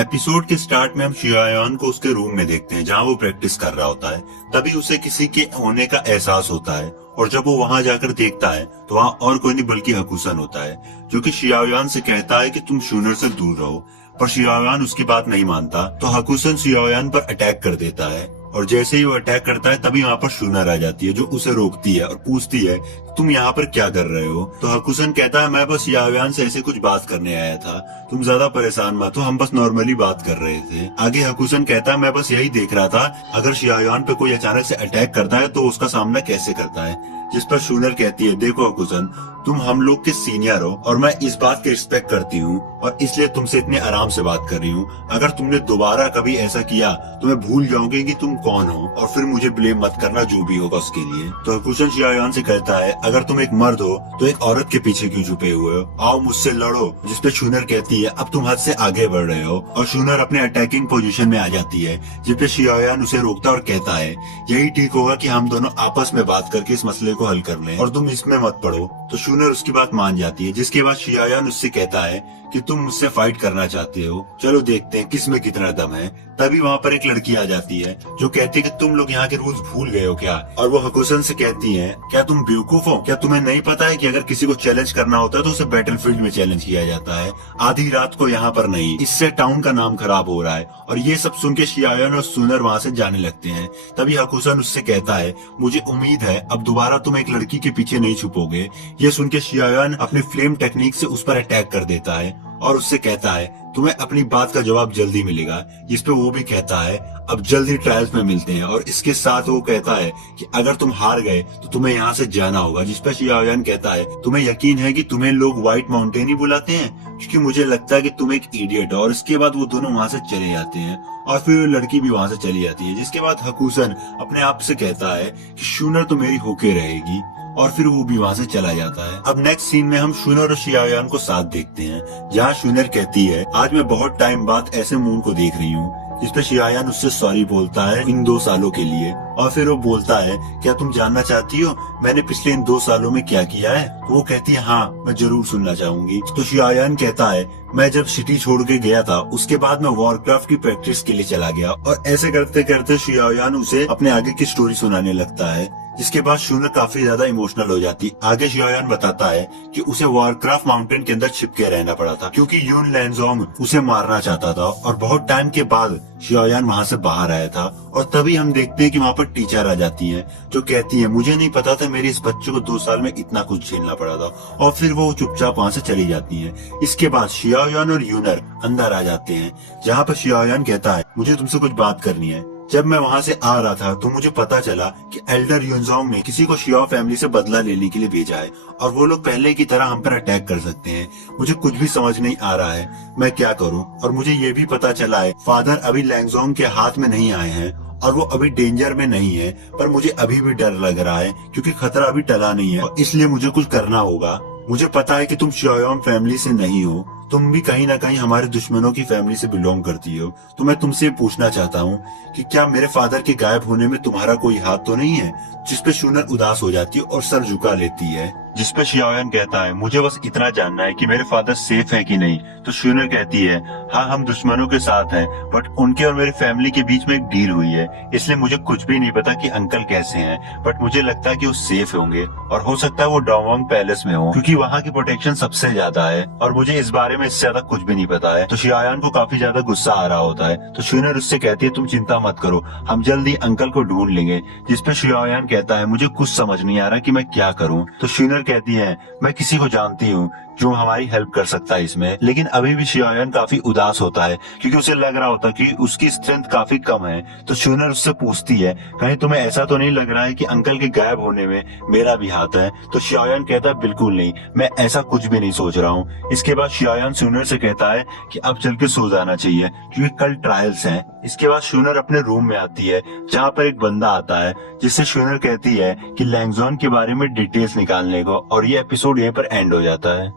Episode के start में हम शियायान को उसके रूम में देखते हैं जहाँ वो प्रैक्टिस कर रहा होता है। तभी उसे किसी के होने का एहसास होता है और जब वो वहाँ जाकर देखता है तो वहाँ और कोई नहीं बल्कि हकुसन होता है, जो कि शियायान से कहता है कि तुम शूनर से दूर रहो। पर शियायान उसकी बात नहीं मानता तो हकुसन शियायान पर अटैक कर देता है और जैसे ही वो अटैक करता है तभी वहाँ पर शूनर आ जाती है जो उसे रोकती है और पूछती है तुम यहाँ पर क्या कर रहे हो। तो हकुसन कहता है मैं बस शियायान से ऐसे कुछ बात करने आया था, तुम ज्यादा परेशान मत हो, हम बस नॉर्मली बात कर रहे थे। आगे हकुसन कहता है मैं बस यही देख रहा था अगर शियायान पे कोई अचानक से अटैक करता है तो उसका सामना कैसे करता है। जिस पर शूनर कहती है देखो हकुसन, तुम हम लोग के सीनियर हो और मैं इस बात की रिस्पेक्ट करती हूँ और इसलिए तुमसे इतने आराम से बात कर रही हूँ। अगर तुमने दोबारा कभी ऐसा किया तो मैं भूल जाऊंगी कि तुम कौन हो और फिर मुझे ब्लेम मत करना जो भी होगा उसके लिए। तो हकुसन शियायान से कहता है अगर तुम एक मर्द हो तो एक औरत के पीछे क्यों छुपे हुए हो, आओ मुझसे लड़ो। जिसपे शूनर कहती है अब तुम हद से आगे बढ़ रहे हो और शूनर अपने अटैकिंग पोजीशन में आ जाती है। जिसपे शियायान उसे रोकता और कहता है यही ठीक होगा कि हम दोनों आपस में बात करके इस मसले को हल कर लें और तुम इसमें मत पड़ो। तो शूनर उसकी बात मान जाती है। जिसके बाद शियायान उससे कहता है कि तुम मुझसे फाइट करना चाहते हो, चलो देखते हैं किसमें कितना दम है। तभी वहाँ पर एक लड़की आ जाती है जो कहती है कि तुम लोग यहाँ के रूल्स भूल गए हो क्या। और वो हकुसन से कहती है क्या तुम बेवकूफ हो, क्या तुम्हें नहीं पता है कि अगर किसी को चैलेंज करना होता है तो उसे बैटलफील्ड में चैलेंज किया जाता है, आधी रात को यहाँ पर नहीं। इससे टाउन का नाम खराब हो रहा है। और ये सब सुन के शियायान और शूनर वहाँ से जाने लगते हैं। तभी हकुसन उससे कहता है मुझे उम्मीद है अब दोबारा तुम एक लड़की के पीछे नहीं छुपोगे। ये सुन के शियायान अपनी फ्लेम टेक्निक से उस पर अटैक कर देता है और उससे कहता है तुम्हें अपनी बात का जवाब जल्दी मिलेगा। जिस पे वो भी कहता है अब जल्दी ट्रायल्स में मिलते हैं। और इसके साथ वो कहता है कि अगर तुम हार गए तो तुम्हें यहाँ से जाना होगा। जिस पे शियायान कहता है तुम्हें यकीन है कि तुम्हें लोग व्हाइट माउंटेन ही बुलाते हैं, क्योंकि मुझे लगता है कि तुम एक इडियट हो। और इसके बाद वो दोनों वहाँ से चले जाते हैं और फिर लड़की भी वहाँ से चली जाती है। जिसके बाद हकुसन अपने आप से कहता है कि शूनर तो मेरी होके रहेगी और फिर वो भी वहाँ से चला जाता है। अब नेक्स्ट सीन में हम शूनर और शियायान को साथ देखते हैं जहाँ शूनर कहती है आज मैं बहुत टाइम बाद ऐसे मून को देख रही हूँ। जिसपे शियायान उससे सॉरी बोलता है इन 2 सालों के लिए। और फिर वो बोलता है क्या तुम जानना चाहती हो मैंने पिछले इन 2 सालों में क्या किया है। तो वो कहती है हाँ मैं जरूर सुनना चाहूंगी। तो शियायान कहता है मैं जब सिटी छोड़ के गया था उसके बाद मैं वॉरक्राफ्ट की प्रैक्टिस के लिए चला गया। और ऐसे करते करते शियायान उसे अपने आगे की स्टोरी सुनाने लगता है। जिसके बाद शूनर काफी ज्यादा इमोशनल हो जाती। आगे शियायान बताता है कि उसे वॉरक्राफ्ट माउंटेन के अंदर छिपके रहना पड़ा था क्योंकि यून लैंजोंग उसे मारना चाहता था। और बहुत टाइम के बाद शियायान वहाँ से बाहर आया था और तभी हम देखते हैं कि वहाँ पर टीचर आ जाती है जो कहती है मुझे नहीं पता था मेरे इस बच्चे को 2 साल में इतना कुछ झेलना पड़ा था। और फिर वो चुपचाप वहाँ से चली जाती है। इसके बाद शियायान और यूनर अंदर आ जाते हैं जहाँ पर शियायान कहता है मुझे तुमसे कुछ बात करनी है। जब मैं वहाँ से आ रहा था तो मुझे पता चला कि एल्डर युनजोंग ने किसी को शियाओ फैमिली से बदला लेने के लिए भेजा है और वो लोग पहले की तरह हम पर अटैक कर सकते हैं। मुझे कुछ भी समझ नहीं आ रहा है मैं क्या करूँ। और मुझे ये भी पता चला है फादर अभी लैंगजोंग के हाथ में नहीं आए हैं और वो अभी डेंजर में नहीं है, पर मुझे अभी भी डर लग रहा है क्योंकि खतरा अभी टला नहीं है और इसलिए मुझे कुछ करना होगा। मुझे पता है कि तुम शियाओंग फैमिली से नहीं हो, तुम भी कहीं ना कहीं हमारे दुश्मनों की फैमिली से बिलोंग करती हो। तो मैं तुमसे पूछना चाहता हूँ कि क्या मेरे फादर के गायब होने में तुम्हारा कोई हाथ तो नहीं है। जिसपे शूनर उदास हो जाती है और सर झुका लेती है। जिसपे शियाओयान कहता है मुझे बस इतना जानना है कि मेरे फादर सेफ है कि नहीं। तो शूनर कहती है हाँ हम दुश्मनों के साथ हैं, बट उनके और मेरी फैमिली के बीच में एक डील हुई है, इसलिए मुझे कुछ भी नहीं पता कि अंकल कैसे हैं, बट मुझे लगता है कि वो सेफ होंगे और हो सकता है वो डोंगवॉन्ग पैलेस में हो क्योंकि वहाँ की प्रोटेक्शन सबसे ज्यादा है और मुझे इस बारे में इससे ज्यादा कुछ भी नहीं पता है। तो शियाओयान को काफी ज्यादा गुस्सा आ रहा होता है। तो शूनर उससे कहती है तुम चिंता मत करो, हम जल्दी अंकल को ढूंढ लेंगे। जिसपे शियाओयान कहता है मुझे कुछ समझ नहीं आ रहा कि मैं क्या करूँ। तो शूनर कहती है मैं किसी को जानती हूँ जो हमारी हेल्प कर सकता है इसमें। लेकिन अभी भी शियाओयान काफी उदास होता है क्योंकि उसे लग रहा होता है कि उसकी स्ट्रेंथ काफी कम है। तो शूनर उससे पूछती है कहीं तुम्हें ऐसा तो नहीं लग रहा है कि अंकल के गायब होने में मेरा भी हाथ है। तो शियाओयान कहता है बिल्कुल नहीं, मैं ऐसा कुछ भी नहीं सोच रहा हूँ। इसके बाद शियाओयान शूनर से कहता है कि अब चल के सो जाना चाहिए क्योंकि कल ट्रायल्स हैं। इसके बाद शूनर अपने रूम में आती है जहाँ पर एक बंदा आता है जिससे शूनर कहती है कि लैंगजोन के बारे में डिटेल्स निकालने को, और ये एपिसोड यहीं पर एंड हो जाता है।